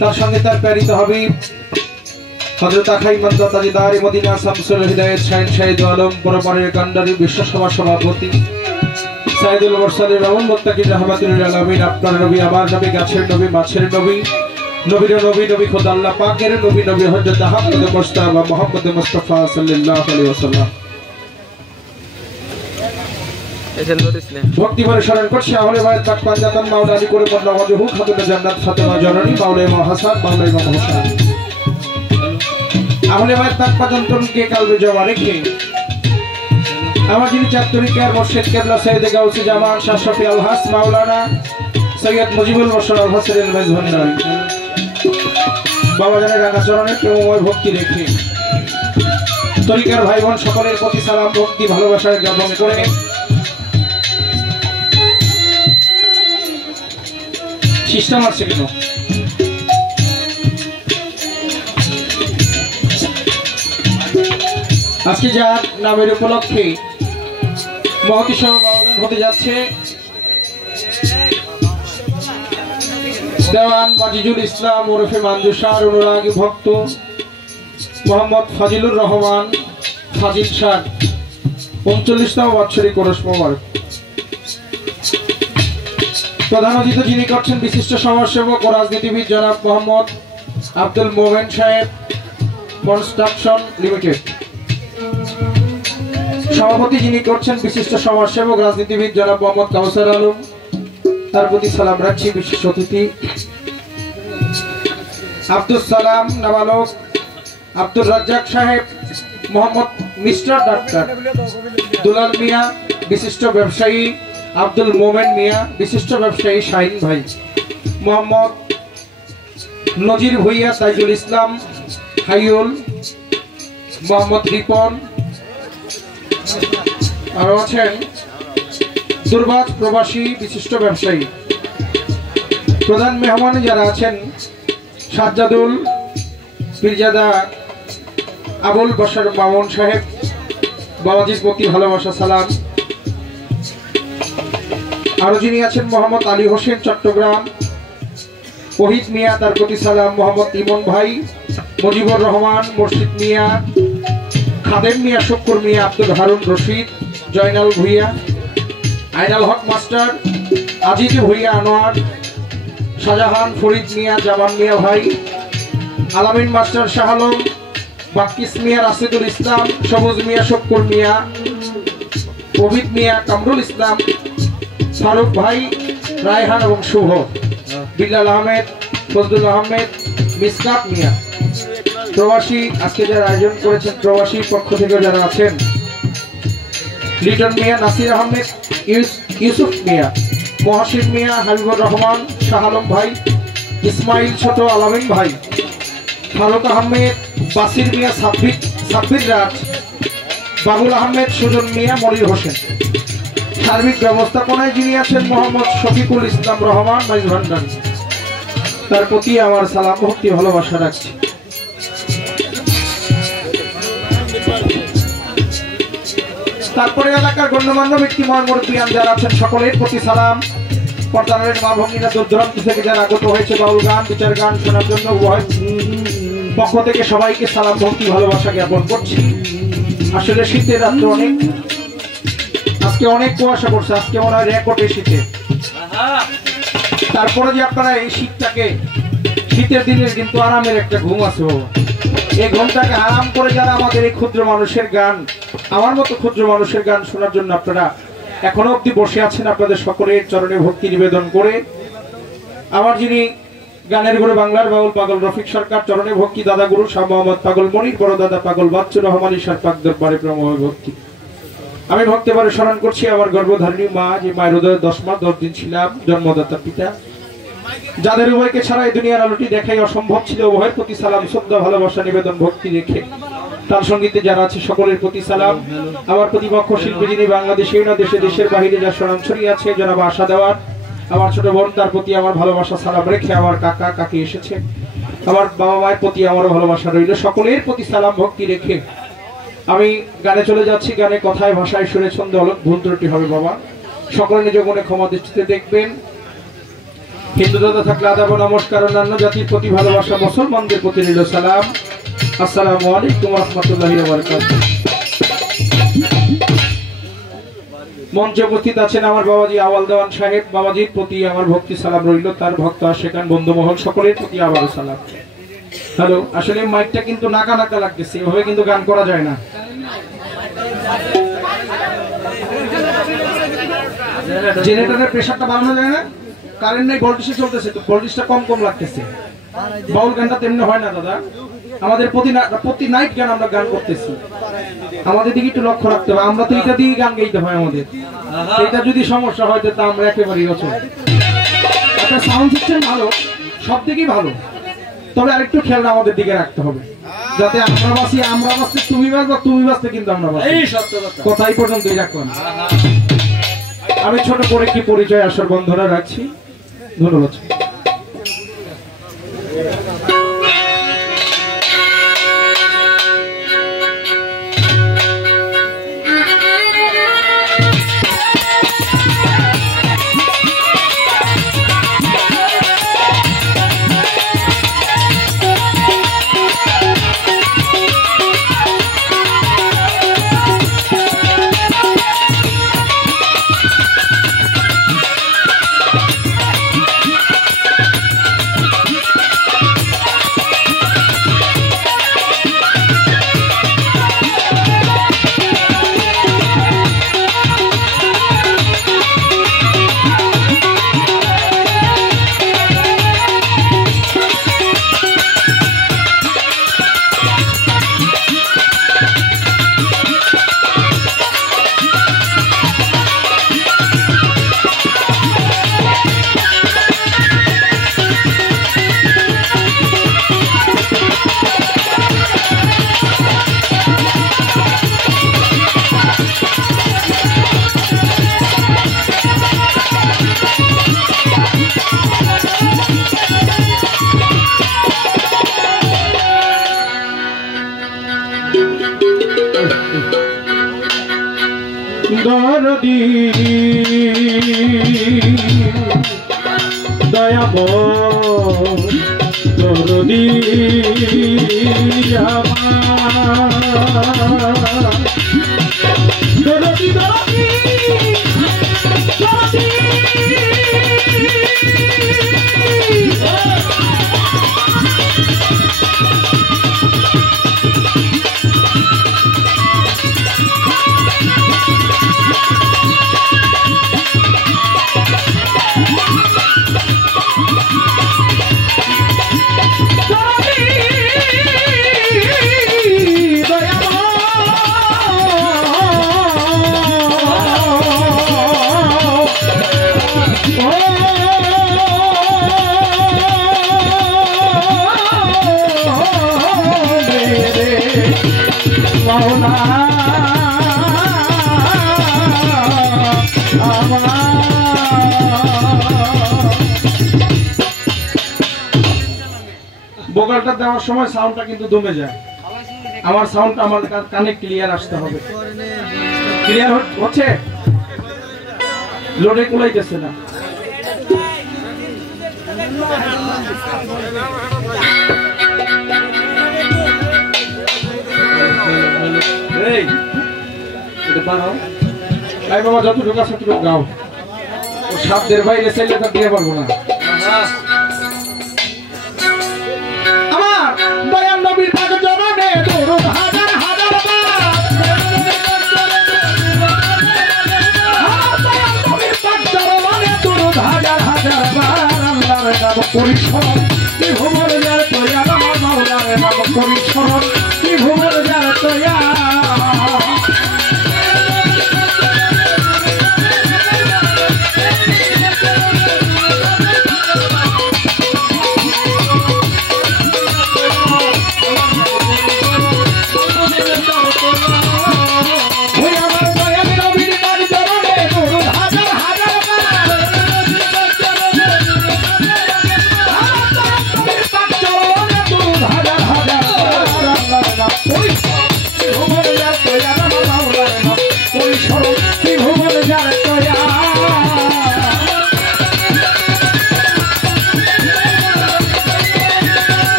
তার সঙ্গে তার প্রেরিত হাবিব হযরত আখাই মন্দা তাজদার মদিনা শামসুল হিদায়াত শাইন শাহিদ আলম পরপারের কান্ডারি বিশ্বসভা সভাপতি সাইদুল মুরসালিন রহমান মুত্তাকিন রাহমাতুল লিল আলামিন। আপনার নবী, আমার নবী, গাছের নবী, মাছের নবী, নবীর নবী, নবী খোদা আল্লাহ পাকের নবী, নবী হযরত আহমদ মুস্তাফা মুহাম্মদ মুস্তাফা সাল্লাল্লাহু আলাইহি ওয়াসাল্লাম। ভক্তি ভরে স্মরণ করছি আহলে বায়াত পাক পাঞ্জাতন মাওলা আলী করে বন্না ওয়াজহু খাতুনে জান্নাত ফাতেমা জননী মাওলা ইমাম হাসান মাওলা ইমাম হোসেন। আহলে বায়াত পাক পাঞ্জাতনকে কালবে জমা রেখে আমার যিনি চাতুরিকার মুর্শিদ কেবলা সৈয়দ গাউসি জামান শাহ শফি আল হাস মাওলানা সৈয়দ মুজিবুল বশর আল হাসানের মেজবান্ডারি বাবা জানের রাঙা চরণে প্রেমময় ভক্তি রেখে তরিকার ভাই বোন সকলের প্রতি সালাম ভক্তি ভালোবাসার জ্ঞাপন করে সিস্টেম আছে কেন আজকে যার নামের উপলক্ষে মহতি সভা হতে যাচ্ছে দেওয়ান মাজিজুল ইসলাম ওরফে মানজুসার অনুরাগী ভক্ত মোহাম্মদ ফাজিলুর রহমান ফাজিল শাহ 39তম বাৎসরিক ওরস মোবারক। প্রধান অতিথি যিনি করছেন বিশিষ্ট সমাজসেবক ও রাজনীতিবিদ জনাব মোহাম্মদ আব্দুল মোমেন সাহেব কনস্ট্রাকশন লিমিটেড। সভাপতি যিনি করছেন বিশিষ্ট সমাজসেবক রাজনীতিবিদ জনাব মোহাম্মদ কাউসার আলম, তার প্রতি সালাম রাখছি। বিশেষ অতিথি আব্দুল সালাম নাবালক আব্দুল রাজ্জাক সাহেব, মোহাম্মদ মিস্টার ডাক্তার দুলাল মিয়া বিশিষ্ট ব্যবসায়ী, আব্দুল মোমেন মিয়া বিশিষ্ট ব্যবসায়ী শাহিন ভাই, মোহাম্মদ নজির ভুইয়া, তাইজুল ইসলাম হাইউল, মোহাম্মদ রিপন, আরো আছেন দুর্বাজ প্রবাসী বিশিষ্ট ব্যবসায়ী। প্রধান মেহমান যারা আছেন সাজ্জাদুল পীরজাদা আবুল বশর মামুন সাহেব, বাবাজির প্রতি ভালোবাসা সালাম। আরো যিনি আছেন মোহাম্মদ আলী হোসেন চট্টগ্রাম, ওহিদ মিয়া তার প্রতি সালাম, মোহাম্মদ ইমন ভাই, মুজিবুর রহমান, মুর্শিদ মিয়া, খাদেম মিয়া, শুক্কুর মিয়া, আব্দুল হারুন রশিদ, জয়নাল ভুইয়া, আইনাল হক মাস্টার, আজিজ ভুইয়া আনোয়ার, শাহজাহান, ফরিদ মিয়া, জামান মিয়া ভাই, আলামিন মাস্টার, শাহ আলম, বাক্কিস মিয়া, রাশিদুল ইসলাম, সবুজ মিয়া, শুক্কুর মিয়া, অভিদ মিয়া, কামরুল ইসলাম, ফারুক ভাই, রায়হান এবং শুভ, বিল্লাল আহমেদ, ফজলুল আহমেদ, মিসকাত মিয়া। প্রবাসী আজকে যারা আয়োজন করেছেন প্রবাসী পক্ষ থেকে যারা আছেন লিটন মিয়া, নাসির আহমেদ, ইউসুফ মিয়া, মহাসিন মিয়া, হাবিবুর রহমান, শাহ আলম ভাই, ইসমাইল ছোট, আলামিন ভাই, ফারুক আহমেদ, বাসির মিয়া, সাব্বির রাজ, বাবুল আহমেদ, সুজন মিয়া, মনির হোসেন। সার্বিক ব্যবস্থাপনায় যিনি আছেন মোহাম্মদ শফিকুল ইসলাম রহমান মেজবান্ডারি, তার প্রতি আমার সালাম ভক্তি ভালোবাসা রাখছি। তারপরে এলাকার গণ্যমান্য ব্যক্তি মুরব্বিয়ান যারা আছেন সকলের প্রতি সালাম। পর্দারের মা ভগ্নীরা দূর দূরান্ত থেকে যারা আগত হয়েছে বাউল গান বিচার গান শোনার জন্য পক্ষ থেকে সবাইকে সালাম ভক্তি ভালোবাসা জ্ঞাপন করছি। আসলে শীতের রাত্রে আজকে অনেক কুয়াশা পড়ছে, আজকে মনে হয় রেকর্ডে শীতে। তারপরে যে আপনারা এই শীতের দিনের কিন্তু আরামের একটা ঘুম আছে বাবা, এই ঘুমটাকে আরাম করে যারা আমাদের এই ক্ষুদ্র মানুষের গান, আমার মতো ক্ষুদ্র মানুষের গান শোনার জন্য আপনারা এখনো অব্দি বসে আছেন, আপনাদের সকলের চরণে ভক্তি নিবেদন করে আমার যিনি গানের গুরু বাংলার বাউল পাগল রফিক সরকার চরণে ভক্তি, দাদা গুরু শাহ মোহাম্মদ পাগল মনির, বড় দাদা পাগল বাচ্চুর রহমান ঈশ্বর পাক দরবারে প্রেমময় ভক্তি। আমি ভক্তি বারে স্মরণ করছি আমার গর্ভধারিণী মা, যে মায়ের উদয়ে 10 মাস 10 দিন ছিলাম, জন্মদাতা পিতা, যাদের উভয়কে ছাড়া এই দুনিয়ার আলোটি দেখাই অসম্ভব ছিল, উভয়ের প্রতি সালাম শ্রদ্ধা ভালোবাসা নিবেদন ভক্তি রেখে তার সঙ্গীতে যারা আছে সকলের প্রতি সালাম। আমার প্রতিপক্ষ শিল্পী যিনি বাংলাদেশে না দেশের বাহিরে যা স্বনাম ছড়িয়ে আছে জনাব আশা দেওয়ার, আমার ছোট বোন, তার প্রতি আমার ভালোবাসা সালাম রেখে আমার কাকা কাকি এসেছে, আমার বাবা মায়ের প্রতি আমার ভালোবাসা রইল, সকলের প্রতি সালাম ভক্তি রেখে আমি গানে চলে যাচ্ছি। গানে কথায় ভাষায় সুরে ছন্দে অলক ভুল ত্রুটি হবে বাবা, সকলে নিজ মনে ক্ষমা দৃষ্টিতে দেখবেন। হিন্দু দাদা থাকলে আদাব নমস্কার, অন্যান্য জাতির প্রতি ভালোবাসা, মুসলমানদের প্রতি রইল সালাম। আসসালামু আলাইকুম ওয়া রাহমাতুল্লাহি ওয়া বারাকাতুহু। মঞ্চে উপস্থিত আছেন আমার বাবাজি আওয়াল দেওয়ান সাহেব। বাবাজির প্রতি আমার ভক্তি সালাম রইল, তার ভক্ত আশেকান বন্ধু মহল সকলের প্রতি আবারও সালাম। হ্যালো, আসলে মাইকটা কিন্তু নাকা নাকা লাগতেছে, এভাবে কিন্তু গান করা যায় না। জেনারেটরের প্রেসারটা বাড়ানো যায় না, কারেন্ট নেই, ভোল্টেজে চলতেছে, তো ভোল্টেজটা কম কম লাগতেছে। বাউল গানটা তেমনি হয় না দাদা, আমাদের প্রতি নাইট গান আমরা গান করতেছি, আমাদের দিকে একটু লক্ষ্য রাখতে হবে। আমরা তো এটা দিয়ে গান গাইতে হয় আমাদের, এটা যদি সমস্যা হয় তা আমরা একেবারেই অচল। একটা সাউন্ড সিস্টেম ভালো, সব দিকেই ভালো, তবে আরেকটু খেয়াল আমাদের দিকে রাখতে হবে, যাতে আমরা বাঁচি, আমরা বাঁচতে তুমি বাঁচবা, তুমি বাঁচতে কিন্তু আমরা বাঁচি। কথাই পর্যন্তই রাখলাম। আমি ছোট করে কি পরিচয় আসর বন্ধুরা রাখছি। ধন্যবাদ। দরদি দয়াময় দরদি আমার দরদি দরদি দরদি ভোকালটা দেওয়ার সময় সাউন্ডটা কিন্তু দমে যায়। আমার সাউন্ডটা আমার কানে ক্লিয়ার আসতে হবে। ক্লিয়ার হচ্ছে? লোডে কুলাইতেছে না। এই এটা বানাও। এই বাবা যতটুকু আছে ততটুকু গাও। ও সাধ্যের বাইরে চাইলে তা দিয়ে পারবো না। পরিশ্রম ভূমর যার তৈয়া আমার মাওলার নাম পরিশ্রম ভূমর যার তৈয়া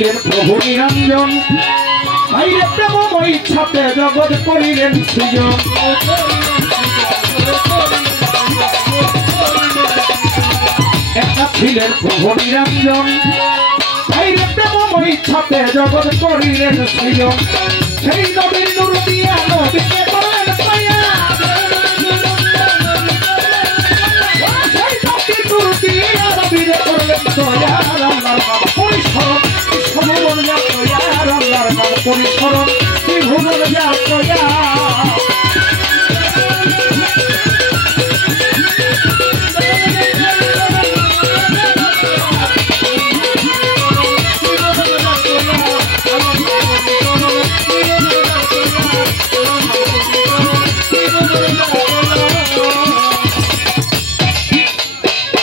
ছিলেন প্রভু নিরঞ্জন ভাইরে প্রেমময় ইচ্ছাতে জগৎ করিলেন সৃজন একা ছিলেন প্রভু নিরঞ্জন ভাইরে প্রেমময় ইচ্ছাতে জগৎ করিলেন সৃজন সেই নবীর নূর দিয়া নবীকে করলেন ছায়া সেই নবীর নূর দিয়া নবীকে করলেন ছায়া আল্লাহর নাম পরিস্মরণ সমবন যার ছায়া আল্লাহর নাম পরিস্মরণ ত্রিভুবন যার ছায়া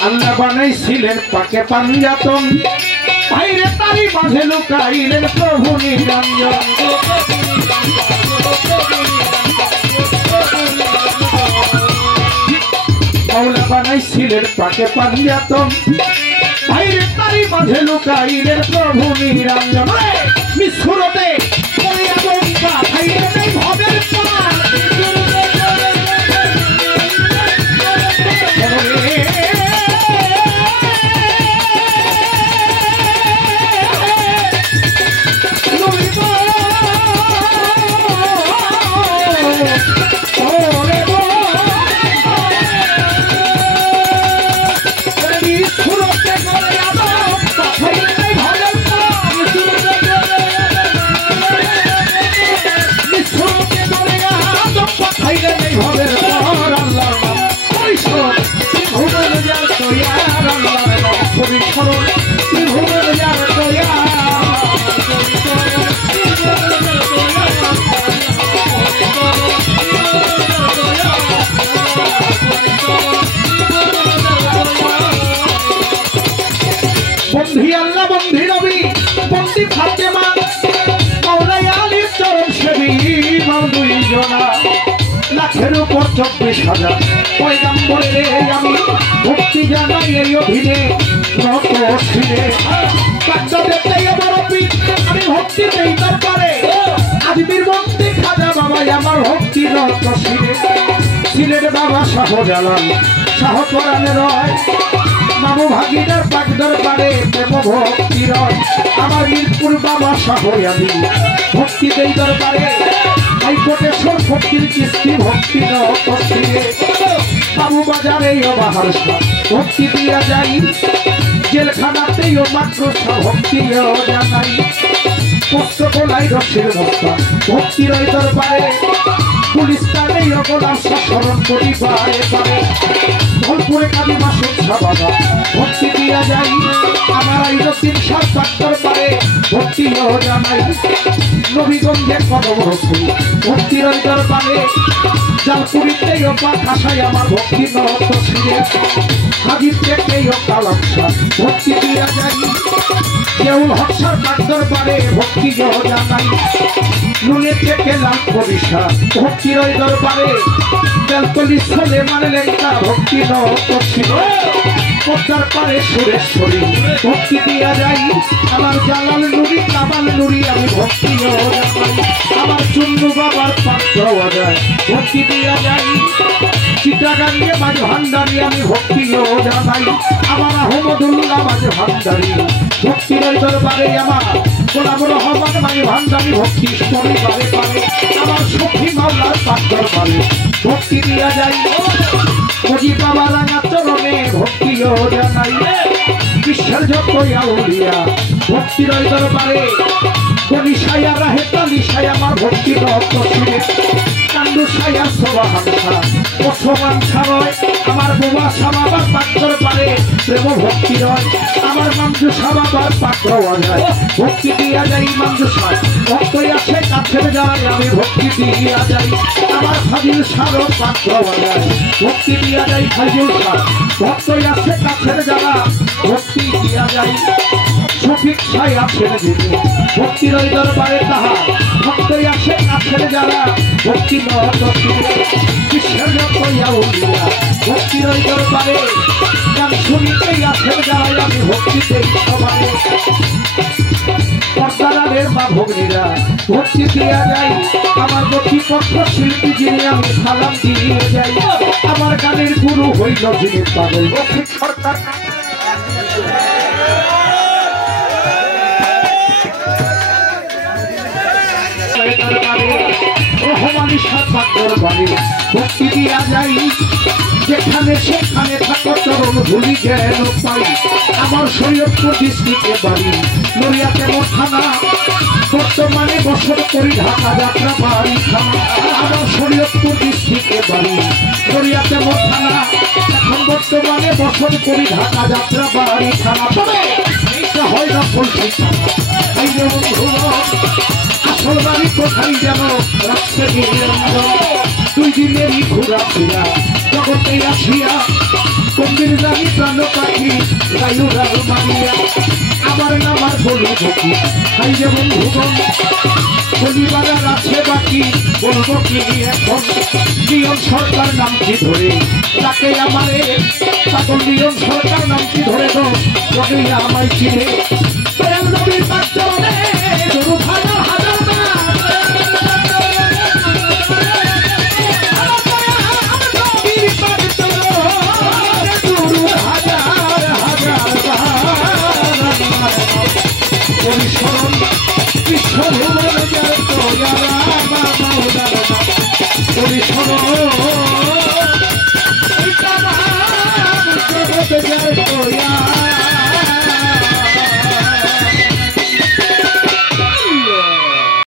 আল্লাহ বানাইছিলেন পাকে পাঞ্জাতন বাইরে তারি মাঝে লুকাইলেন প্রভু নিরঞ্জন মাওলা বানাইছিলেন পাকে পাঞ্জাতন বাইরে তারি মাঝে লুকাইলেন প্রভু নিরঞ্জন নিষ্ঠুরতে ভবের পার বন্ধি আল্লাহ বন্ধি নবী বন্ধি ফাতেমা মাওলা আলীর চরণ সেবী দুই জনা লাখের উপর 24,000 পয়গাম্বরে আমি ভক্তি জানাই এই অধীনে নত শিরে বাচ্চাদেরটাই আমার অপিত আমি ভক্তি নেই দরবারে আজমির মন্দির খাজা বাবাই আমার ভক্তি নত শিরে সিলেট বাবা শাহজালাল শাহ কোরআনে রয় মামু ভাগিনার পাক দরবারে প্রেম ভক্তি রয় আমার মিরপুর বাবা শাহয়াদি ভক্তি দেই দরবারে হাইকোটেশ্বর ভক্তির কিস্তি ভক্তি নশিরে বাবু বাজারে বাহার ভক্তি দিয়া যাই জেলখানাতেও মাত্র ভক্তি জানাই পোস্ত গোলাই রসের ভক্তা ভক্তি রয় দরবারে পুলিশ তারে গোলাম স্মরণ করি পারে পারে ভরপুরে কালী মাসুদ বাবা ভক্তি দিয়া যাই আমার আইরতিন সাত দরবারে ভক্তি জানাই নবীগঞ্জে কদম রসুল ভক্তি রয় দরবারে জালপুরিতেও পাঠাশাই আমার ভক্তি নত শিরে হাজির থেকেও কালাংসা ভক্তি দিয়া যাই কেউল হকসার পাক দরবারে ভক্তি জানাই নুনে থেকে লাল পরিষা ভক্তি রয় দরবারে বেলতলি ছেলে মানে লেখা ভক্তি নত শিরে পদ্মার পারে সুরেশ্বরী ভক্তি দিয়া যাই আমার জালাল নুরি কামাল নুরি আমি ভক্তি জানাই আমার চুন্নু বাবার পাত্র যায় ভক্তি দিয়া যাই চিটাগাঙ্গে মাঝ ভান্ডারি আমি ভক্তি জানাই আমার আহমদুল্লাহ মাঝ ভান্ডারি ভক্তি রয় দরবারে আমার গোলাম রহমান মাঝ ভান্ডারি ভক্তি করি বারে বারে আমার সখী মাওলার পাক দরবারে ভক্তি দিয়া যাই মজি বাবা রাঙা চরণে ভক্তি জানাই বিশ্বের যত আউলিয়া ভক্তি রয় দরবারে গনি সায়া রাহে তালি সায়া আমার ভক্তি রক্ত শিরে কান্দু সায়া সবা হামসা অসমান ছাড়য় আমার বোমা সাবাবার পাক দরবারে প্রেম ভক্তি রয় আমার মামজু সাবাবার পাক রওয়া যায় ভক্তি দিয়া যাই মামজু সাহ ভক্তই আসে কাছের যাই আমি ভক্তি দিয়া যাই আমার ফাজিল সারও পাক রওয়া যায় ভক্তি দিয়া যাই ফাজিল সাহ ভক্তই আসে কাছের যারা ভক্তি দিয়া যাই শফিক সায়া ছেড়ে দিলে ভক্তি রয় দরবারে তাহা ভক্তই আসে কাছের যারা ভক্তি নত শিরে বিশ্বের যত আউলিয়া ভক্তির ওই দরবারে গান শুনিতেই আছেন যারা আমি ভক্তিতে সবারে পর্দারের মা ভগ্নীরা ভক্তি দেয়া যায় আমার প্রতিপক্ষ শিল্পী যিনি আমি সালাম দিয়ে যাই আমার গানের গুরু হইল যিনি পাগল রফিক সরকার রহমানি সাতবাগর বাড়ি ভক্তি দিয়া যাই যেখানে সেখানে থাকা চরণ ধুলি যেন পাই আমার শরীয়তপুর ডিস্ট্রিক্টে বাড়ি নড়িয়াতে থানা বর্তমানে বছর করি ঢাকা যাত্রা বাড়ি থানা আমার শরীয়তপুর ডিস্ট্রিক্টে বাড়ি নড়িয়াতে থানা এখন বর্তমানে বছর করি ঢাকা যাত্রা বাড়ি থানা তবে এইটা হয় না বলছি এই যে আসল বাড়ি কোথায় যেন রাখছে দুই দিনেরই ঘোরা ফিরা জগতে আসিয়া কম্বির জানি প্রাণ পাখি গায়ুরার মানিয়া আমার নামার বলি ঢুকি হাই যেমন ভুবন পরিবারের আছে বাকি বলবো কি এখন নিয়ম সরকার নামটি ধরে তাকে আমারে পাগল নিয়ম সরকার নামটি ধরে দো তবে আমায় চিনে নবীর পাত্রে গরু ভালো হাজার পরিসরণ বিশ্বভূমন পরিসরণ